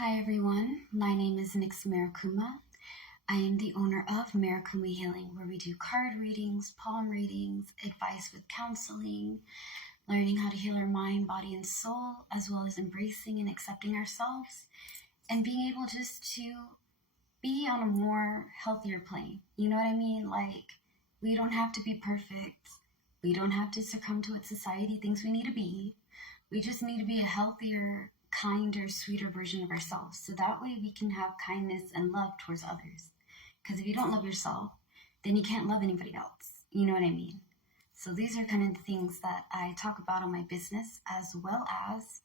Hi everyone, my name is Nyx Marikuma. I am the owner of Marikuma Healing, where we do card readings, palm readings, advice with counseling, learning how to heal our mind, body, and soul, as well as embracing and accepting ourselves, and being able just to be on a more healthier plane. You know what I mean? Like, we don't have to be perfect. We don't have to succumb to what society thinks we need to be. We just need to be a healthier, kinder, sweeter version of ourselves. So that way we can have kindness and love towards others. Because if you don't love yourself, then you can't love anybody else. You know what I mean? So these are kind of the things that I talk about on my business, as well as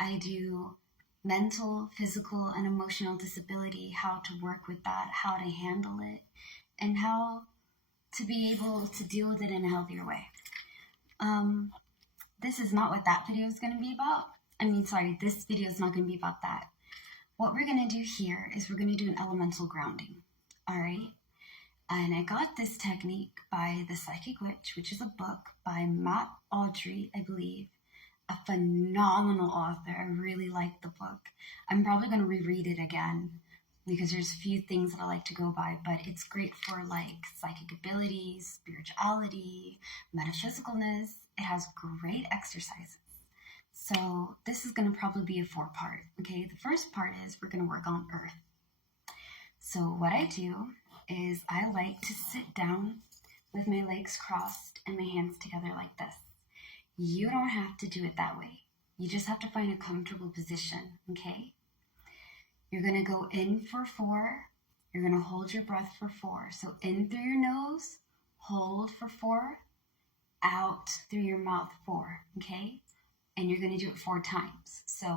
I do mental, physical, and emotional disability, how to work with that, how to handle it, and how to be able to deal with it in a healthier way. This is not what that video is going to be about. This video is not going to be about that. What we're going to do here is we're going to do an elemental grounding. All right? And I got this technique by The Psychic Witch, which is a book by Matt Audrey, I believe. A phenomenal author. I really like the book. I'm probably going to reread it again because there's a few things that I like to go by, but it's great for like psychic abilities, spirituality, metaphysicalness. It has great exercises. So this is going to probably be a 4-part, okay? The first part is we're going to work on earth. So what I do is I like to sit down with my legs crossed and my hands together like this. You don't have to do it that way. You just have to find a comfortable position, okay? You're going to go in for 4. You're going to hold your breath for 4. So in through your nose, hold for 4, out through your mouth 4, okay? And you're going to do it 4 times. So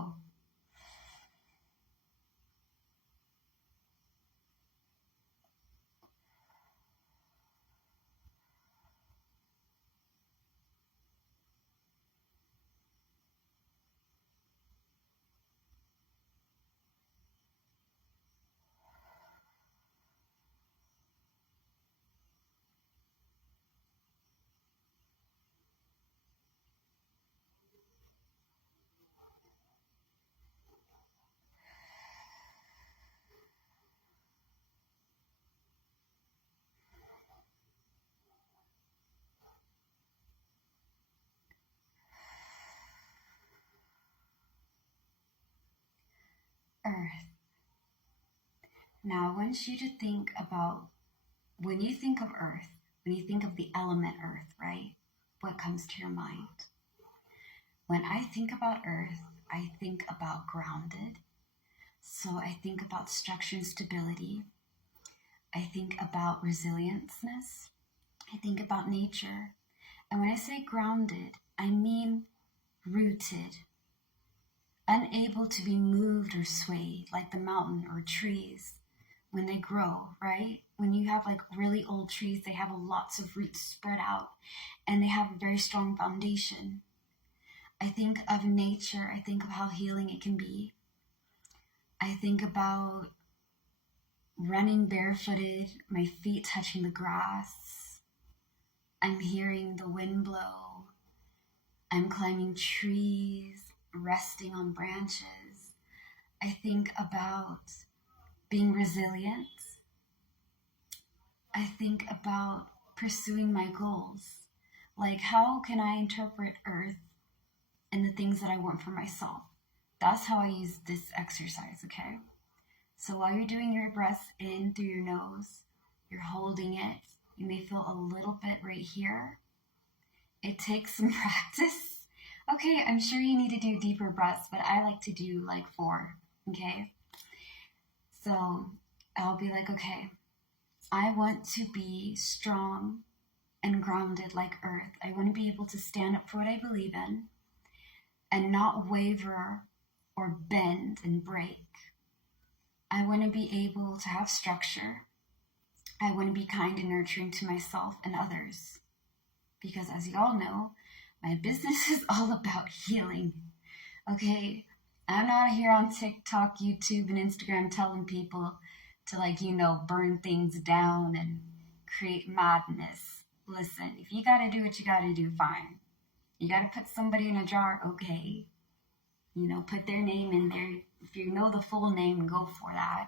earth. Now I want you to think about, when you think of earth, when you think of the element earth, right? What comes to your mind? When I think about earth, I think about grounded. So I think about structure and stability. I think about resilienceness. I think about nature. And when I say grounded, I mean rooted, unable to be moved or swayed like the mountain or trees when they grow, right? When you have like really old trees, they have lots of roots spread out and they have a very strong foundation. I think of nature. I think of how healing it can be. I think about running barefooted, my feet touching the grass. I'm hearing the wind blow. I'm climbing trees, resting on branches. I think about being resilient. I think about pursuing my goals. Like, how can I interpret earth and the things that I want for myself? That's how I use this exercise, okay? So while you're doing your breath in through your nose, you're holding it. You may feel a little bit right here. It takes some practice. Okay, I'm sure you need to do deeper breaths, but I like to do like 4, okay? So I'll be like, okay, I want to be strong and grounded like earth. I want to be able to stand up for what I believe in and not waver or bend and break. I want to be able to have structure. I want to be kind and nurturing to myself and others. Because as you all know, my business is all about healing, okay? I'm not here on TikTok, YouTube, and Instagram telling people to burn things down and create madness. Listen, if you gotta do what you gotta do, fine. You gotta put somebody in a jar, okay? Put their name in there. If you're know the full name, go for that.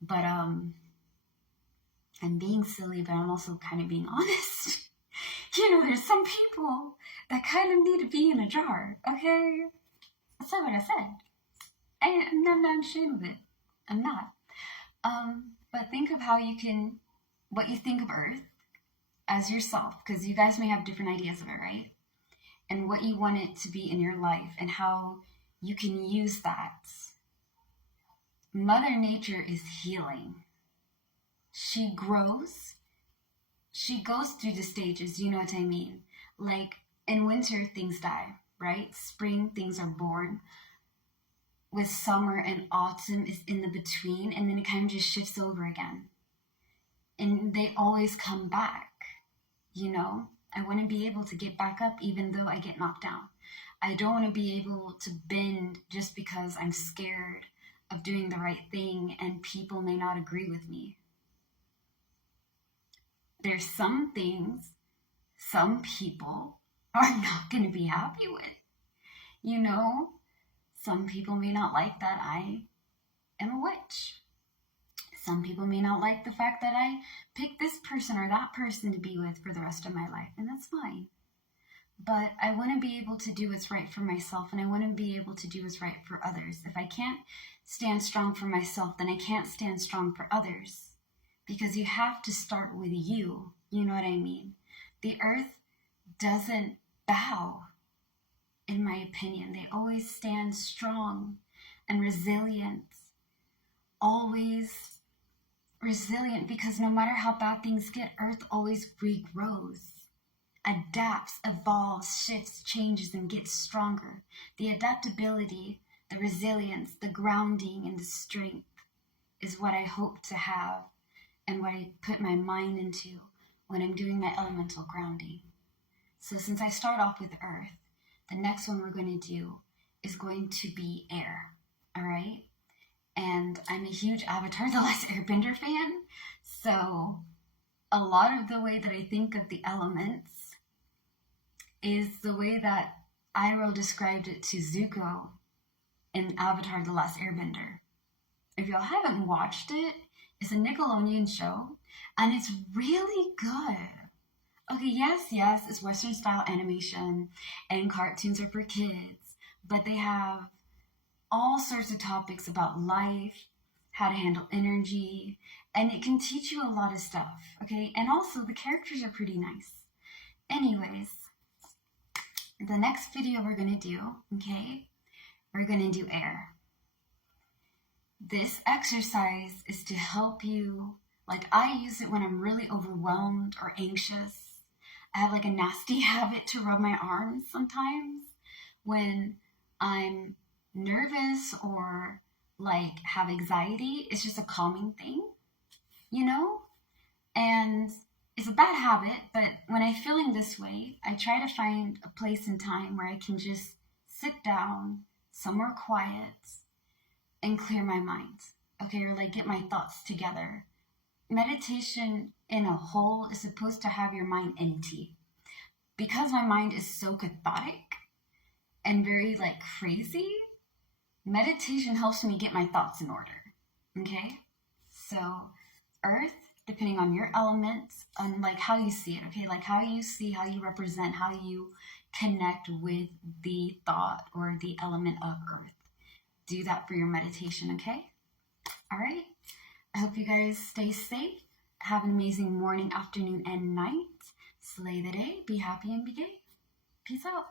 But I'm being silly, but I'm also kind of being honest. There's some people that kind of need to be in a jar, okay? That's not what I said. I'm not ashamed of it. I'm not. But think of what you think of Earth as yourself, because you guys may have different ideas of it, right? And what you want it to be in your life and how you can use that. Mother Nature is healing. She grows. She goes through the stages, you know what I mean? Like in winter, things die, right? Spring, things are born. With summer and autumn is in the between, and then it kind of just shifts over again. And they always come back, I want to be able to get back up even though I get knocked down. I don't want to be able to bend just because I'm scared of doing the right thing and people may not agree with me. There's some things some people are not going to be happy with. Some people may not like that I am a witch. Some people may not like the fact that I pick this person or that person to be with for the rest of my life, and that's fine. But I want to be able to do what's right for myself, and I want to be able to do what's right for others. If I can't stand strong for myself, then I can't stand strong for others. Because you have to start with you. You know what I mean? The earth doesn't bow, in my opinion. They always stand strong and resilient. Always resilient, because no matter how bad things get, Earth always regrows, adapts, evolves, shifts, changes, and gets stronger. The adaptability, the resilience, the grounding, and the strength is what I hope to have and what I put my mind into when I'm doing my elemental grounding. So since I start off with Earth, the next one we're going to do is going to be air, all right? And I'm a huge Avatar The Last Airbender fan, so a lot of the way that I think of the elements is the way that Iroh described it to Zuko in Avatar The Last Airbender. If y'all haven't watched it, it's a Nickelodeon show, and it's really good. Okay, yes, it's Western style animation, and cartoons are for kids, but they have all sorts of topics about life, how to handle energy, and it can teach you a lot of stuff, okay? And also, the characters are pretty nice. Anyways, the next video we're going to do, okay, we're going to do air. This exercise is to help you, like I use it when I'm really overwhelmed or anxious. I have like a nasty habit to rub my arms sometimes when I'm nervous or like have anxiety. It's just a calming thing, and it's a bad habit, but when I'm feeling this way, I try to find a place and time where I can just sit down somewhere quiet and clear my mind, okay, or like get my thoughts together. Meditation in a whole is supposed to have your mind empty. Because my mind is so cathartic and very like crazy, meditation helps me get my thoughts in order, okay? So Earth, depending on your elements and like how you see it, okay? Like how you see, how you represent, how you connect with the thought or the element of Earth. Do that for your meditation, okay? All right. I hope you guys stay safe. Have an amazing morning, afternoon, and night. Slay the day. Be happy and be gay. Peace out.